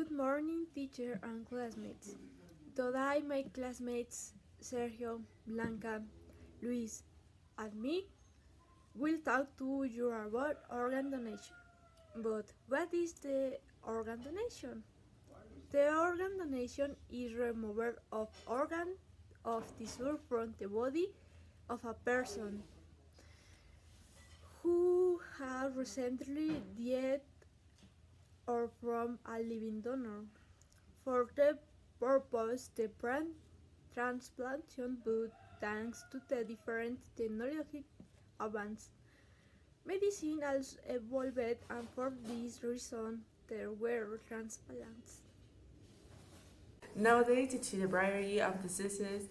Good morning, teacher and classmates. Today, my classmates Sergio, Blanca, Luis, and me will talk to you about organ donation. But what is the organ donation? The organ donation is removal of organ of tissue from the body of a person who has recently died or from a living donor. For the purpose, the brand transplantation, but thanks to the different technological advances, medicine has evolved, and for this reason, there were transplants. Nowadays, the variety of diseases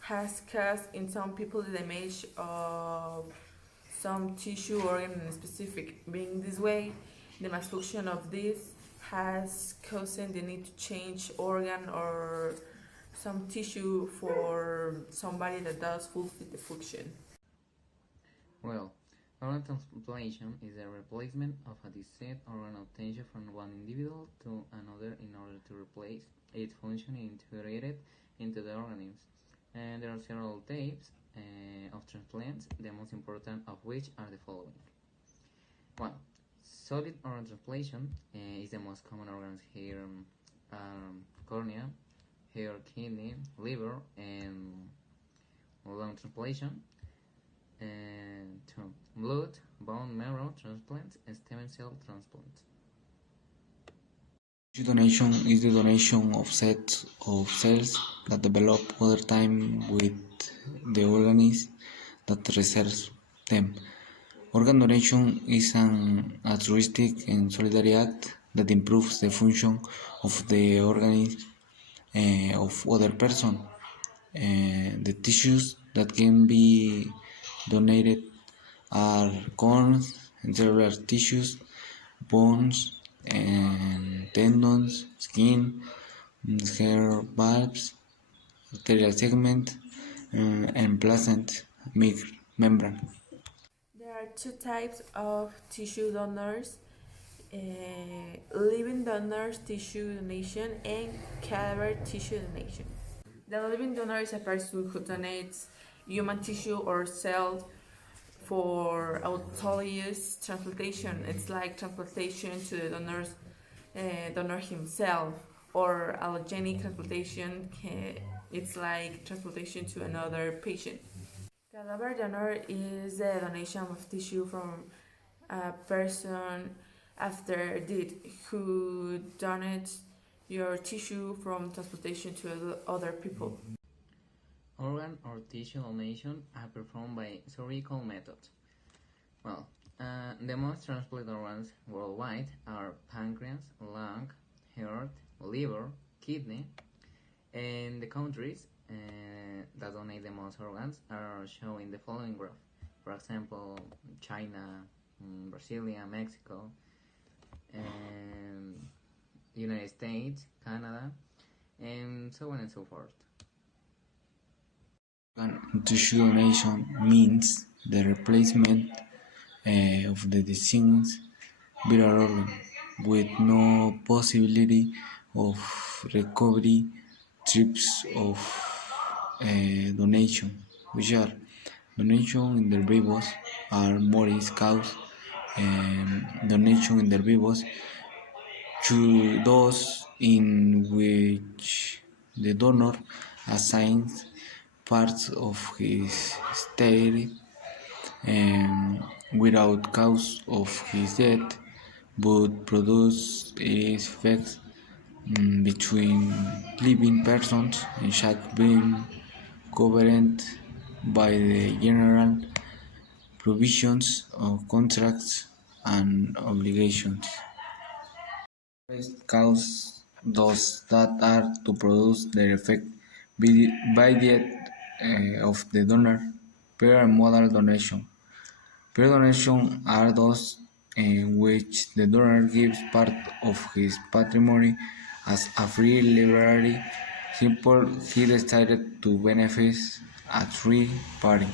has caused in some people the damage of some tissue organ in specific. Being this way, the malfunction of this has caused the need to change organ or some tissue for somebody that does fulfill the function. Well, organ transplantation is the replacement of a deceased organ obtained from one individual to another in order to replace its function integrated into the organism. And there are several types of transplants, the most important of which are the following. 1. Solid organ transplantation is the most common organs here, cornea, hair, kidney, liver, and lung transplantation. And 2. Blood, bone marrow transplants, and stem cell transplants. Tissue donation is the donation of sets of cells that develop over time with the organism that reserves them. Organ donation is an altruistic and solidary act that improves the function of the organism of other person. The tissues that can be donated are corns and cellular tissues, bones and tendons, skin, hair bulbs, arterial segment, and placent membrane. There are two types of tissue donors: living donors tissue donation and cadaver tissue donation. The living donor is a person who donates human tissue or cells for autologous transplantation. It's like transplantation to the donor himself, or allogenic transplantation. It's like transplantation to another patient. Cadaver donor is the donation of tissue from a person after death who donates your tissue from transplantation to other people. Organ or tissue donation are performed by surgical methods. Well, the most transplanted organs worldwide are pancreas, lung, heart, liver, kidney, and the countries that donate the most organs are shown in the following graph. For example, China, Brasilia, Mexico, and United States, Canada, and so on and so forth. Organ tissue donation means the replacement of the deceased viral organ with no possibility of recovery. Types of donation, which are donation inter vivos, are moris cause, donation inter vivos to those in which the donor assigns parts of his sterile without cause of his death, but produce effects between living persons and shall be covered by the general provisions of contracts and obligations. First cause those that are to produce their effect by death of the donor. Pair and modal donation. Pair donation are those in which the donor gives part of his patrimony as a free library. Simple, he decided to benefit a third party.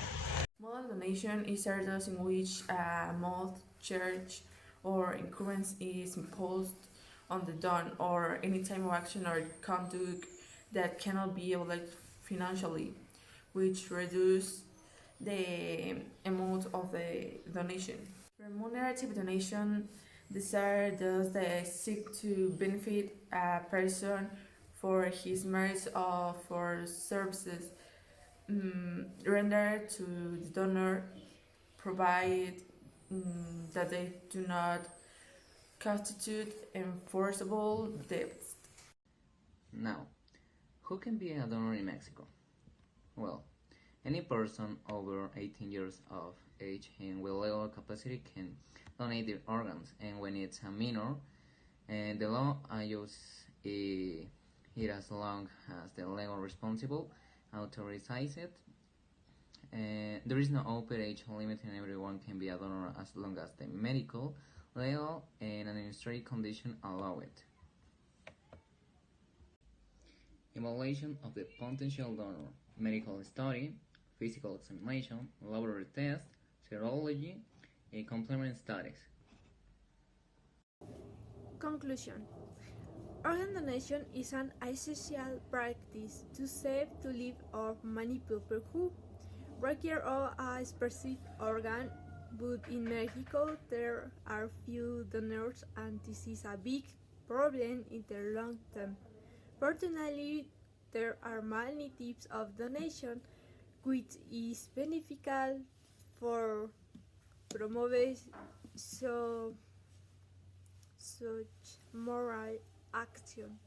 Modal donation is a those in which a mod, charge, or incurrence is imposed on the done or any type of action or conduct that cannot be evaluated financially, which reduce the amount of the donation. Remunerative donation desire those that seek to benefit a person for his merits or for services rendered to the donor, provide that they do not constitute enforceable debts. Now, who can be a donor in Mexico? Well, any person over 18 years of age and with legal capacity can donate their organs, and when it's a minor, and the law allows it as long as the legal responsible authorizes it. There is no upper age limit, and everyone can be a donor as long as the medical, legal, and administrative conditions allow it. Evaluation of the potential donor: medical study, physical examination, laboratory test, serology, and complement studies. Conclusion. Organ donation is an essential practice to save the life of many people who require a specific organ, but in Mexico there are few donors and this is a big problem in the long term. Fortunately, there are many types of donation which is beneficial for promote such moral action.